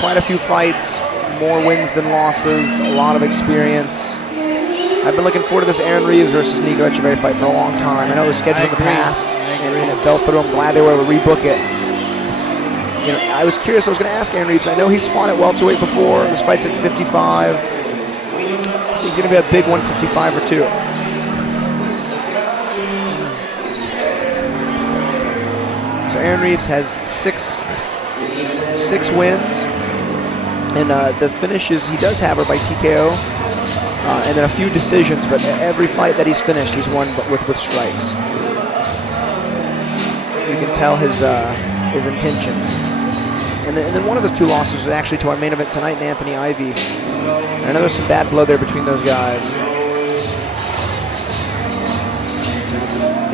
quite a few fights, more wins than losses, a lot of experience. I've been looking forward to this Aaron Reeves versus Nico Echevarry fight for a long time. I know it was scheduled in the past, and it fell through. I'm glad they were able to rebook it. I was curious. I was going to ask Aaron Reeves. I know he's fought at welterweight before. This fight's at 55. He's going to be a big 155 or two. So Aaron Reeves has six wins, and the finishes he does have are by TKO, and then a few decisions. But every fight that he's finished, he's won with strikes. You can tell his intention. And then one of his two losses was actually to our main event tonight, Anthony Ivy. And I know there's some bad blood there between those guys.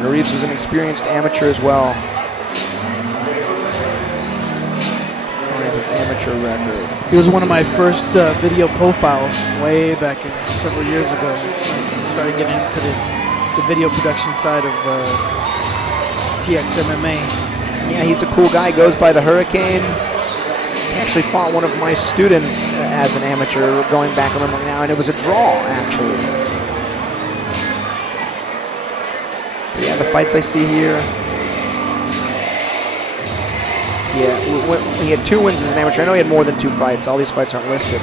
Reeves was an experienced amateur as well. His amateur record. He was one of my first video profiles way back several years ago. I started getting into the video production side of Tx MMA. Yeah, he's a cool guy. Goes by the Hurricane. He actually fought one of my students as an amateur going back a little now, and it was a draw, actually. But yeah, the fights I see here. Yeah, he had 2 wins as an amateur. I know he had more than 2 fights. All these fights aren't listed.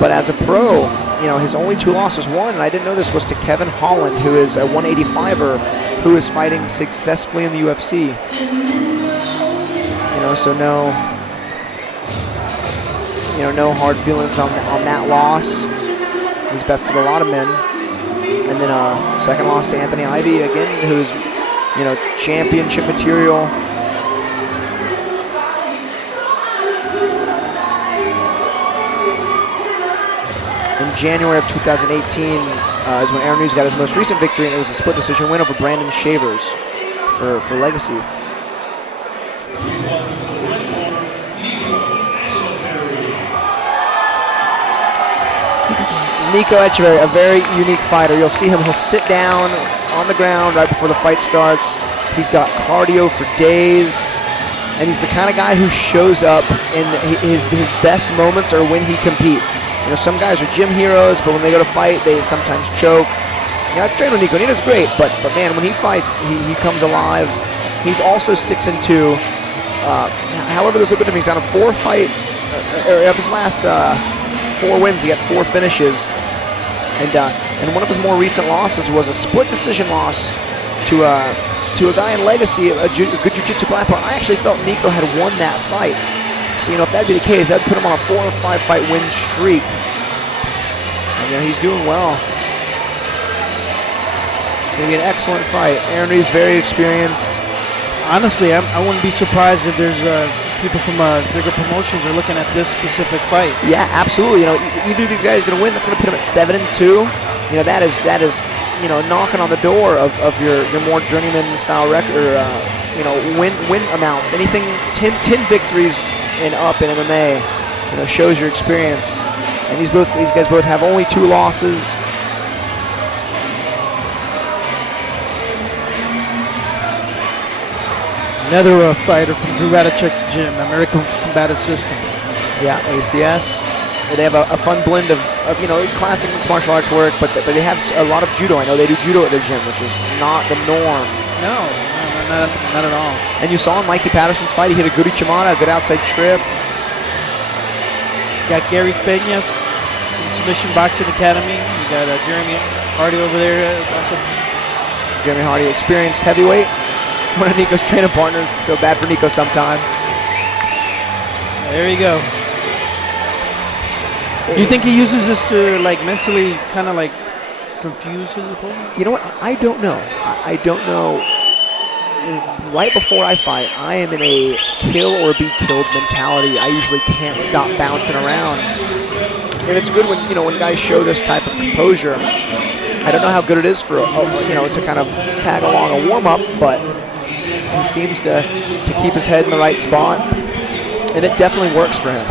But as a pro, his only 2 losses, one, and I didn't know this, was to Kevin Holland, who is a 185er who is fighting successfully in the UFC. So no hard feelings on that loss. He's bested a lot of men. And then second loss to Anthony Ivy, again, who's, championship material. In January of 2018 is when Aaron Reeves got his most recent victory, and it was a split decision win over Brandon Shavers for Legacy. Nico Echevarry, a very unique fighter. You'll see him, he'll sit down on the ground right before the fight starts. He's got cardio for days, and he's the kind of guy who shows up in his best moments or when he competes. Some guys are gym heroes, but when they go to fight, they sometimes choke. I've trained with Nico. Nico's great, but man, when he fights, he comes alive. He's also 6-2. However, there's a bit of he's on a 4-fight. Of his last 4 wins, he got 4 finishes. And one of his more recent losses was a split decision loss to a guy in Legacy, a good jiu-jitsu black belt. I actually felt Nico had won that fight. So, if that'd be the case, that'd put him on a 4 or 5 fight win streak. And he's doing well. It's going to be an excellent fight. Aaron Reeves, very experienced. Honestly, I wouldn't be surprised if there's people from bigger promotions are looking at this specific fight. Yeah, absolutely. Either of these guys going to win, that's going to put him at 7-2. That is knocking on the door of your more journeyman style record. Win amounts. Anything 10 victories and up in MMA, shows your experience. And these guys both have only 2 losses. Another fighter from Drew Radachek's gym, American Combative Systems. Yeah, ACS. They have a fun blend of classic mixed martial arts work, but they have a lot of judo. I know they do judo at their gym, which is not the norm. No, not at all. And you saw in Mikey Patterson's fight, he hit a good Ichimata, a good outside trip. Got Gary Pena from Submission Boxing Academy. You got Jeremy Hardy over there. Also. Jeremy Hardy, experienced heavyweight. One of Nico's training partners. Feel bad for Nico sometimes. There you go. Do you think he uses this to mentally kind of confuse his opponent? You know what? I don't know. I don't know. Right before I fight, I am in a kill or be killed mentality. I usually can't stop bouncing around. And it's good when when guys show this type of composure. I don't know how good it is for to kind of tag along a warm up, but he seems to keep his head in the right spot, and it definitely works for him.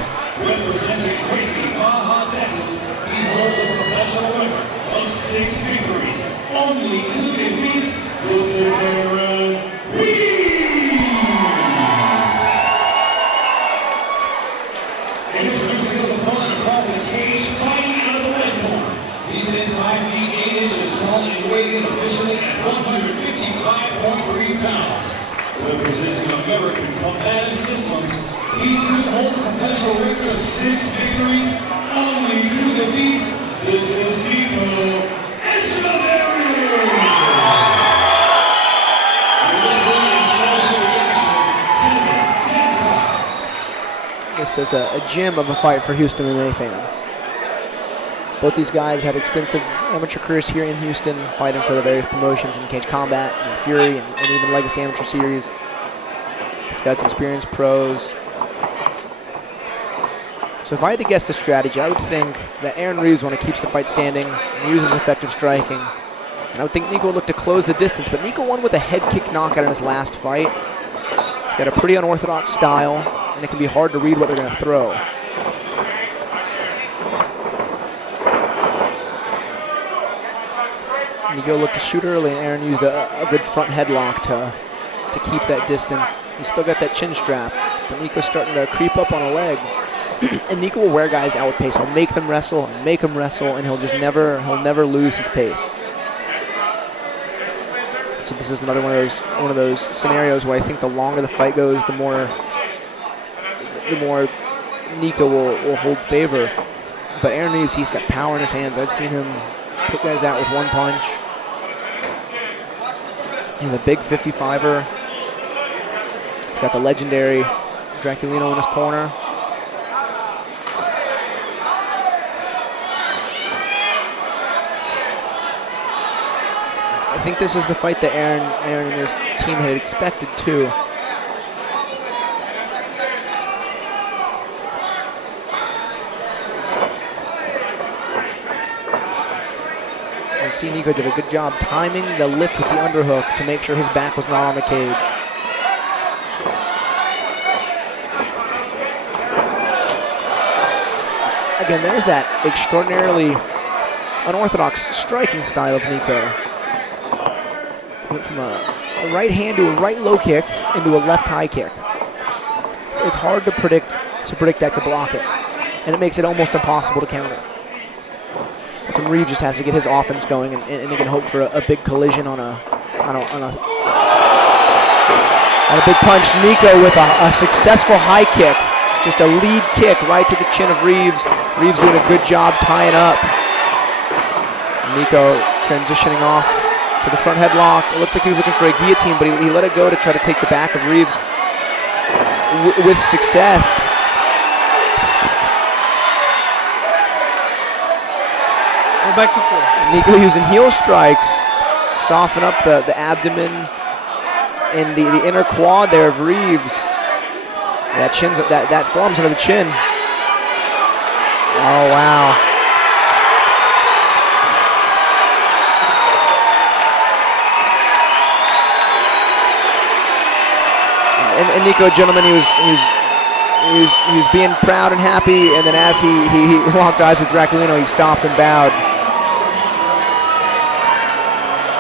He stands 5 feet 8 inches tall and weighing officially at 155.3 pounds. Representing American Combat Systems, he soon holds a professional record of 6 victories, only 2 defeats. This is Nico Echevarry. This is a gem of a fight for Houston MMA fans. Both these guys had extensive amateur careers here in Houston, fighting for the various promotions in Cage Combat, and Fury, and even Legacy Amateur Series. These guys experienced pros. So if I had to guess the strategy, I would think that Aaron Reeves keeps the fight standing and uses effective striking. And I would think Nico would look to close the distance, but Nico won with a head kick knockout in his last fight. He's got a pretty unorthodox style, and it can be hard to read what they're going to throw. Nico looked to shoot early, and Aaron used a good front headlock to keep that distance. He's still got that chin strap, but Nico's starting to creep up on a leg. And Nico will wear guys out with pace. He'll make them wrestle and make them wrestle, and he'll never lose his pace. So this is another one of those scenarios where I think the longer the fight goes, the more Nico will hold favor. But Aaron Reeves, he's got power in his hands. I've seen him put guys out with one punch. He's a big 55er. He's got the legendary Draculino in his corner. I think this is the fight that Aaron and his team had expected too. So you can see Nico did a good job timing the lift with the underhook to make sure his back was not on the cage. Again, there's that extraordinarily unorthodox striking style of Nico. Went from a right hand to a right low kick into a left high kick. It's hard to predict that, to block it, and it makes it almost impossible to counter. And so Reeves just has to get his offense going, and he can hope for a big collision on a big punch. Nico with a successful high kick, just a lead kick right to the chin of Reeves. Reeves doing a good job tying up. Nico transitioning off to the front headlock. It looks like he was looking for a guillotine, but he let it go to try to take the back of Reeves with success. We're back to 4. Nico using heel strikes, soften up the abdomen and the inner quad there of Reeves. That forearm's under the chin. Oh, wow. And Nico, gentlemen, he was being proud and happy, and then as he locked eyes with Draculino, he stopped and bowed.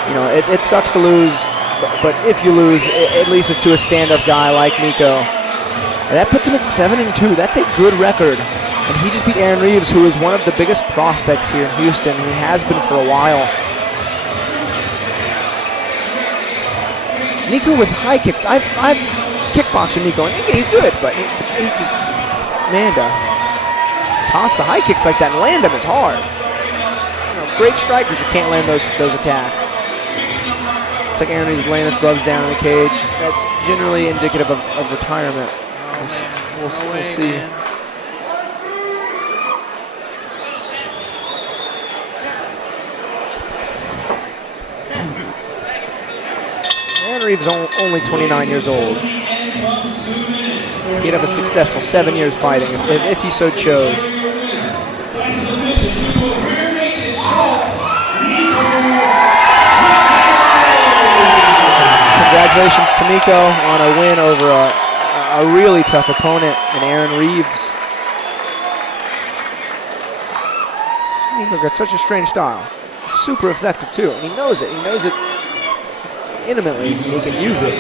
You know, it sucks to lose, but if you lose, at least it's to a stand-up guy like Nico. And that puts him at 7-2. That's a good record. And he just beat Aaron Reeves, who is one of the biggest prospects here in Houston, who has been for a while. Nico with high kicks. I've kickboxed with Nico, and he's good, but he just, man, to toss the high kicks like that and land them is hard. You know, great strikers who can't land those attacks. It's like Aaron Reeves laying his gloves down in the cage. That's generally indicative of retirement. We'll see. Aaron Reeves is only 29 years old. He'd have a successful 7 years fighting if he so chose. Congratulations to Nico on a win over a really tough opponent in Aaron Reeves. Nico got such a strange style. Super effective too, and he knows it. He knows it intimately. He can use it.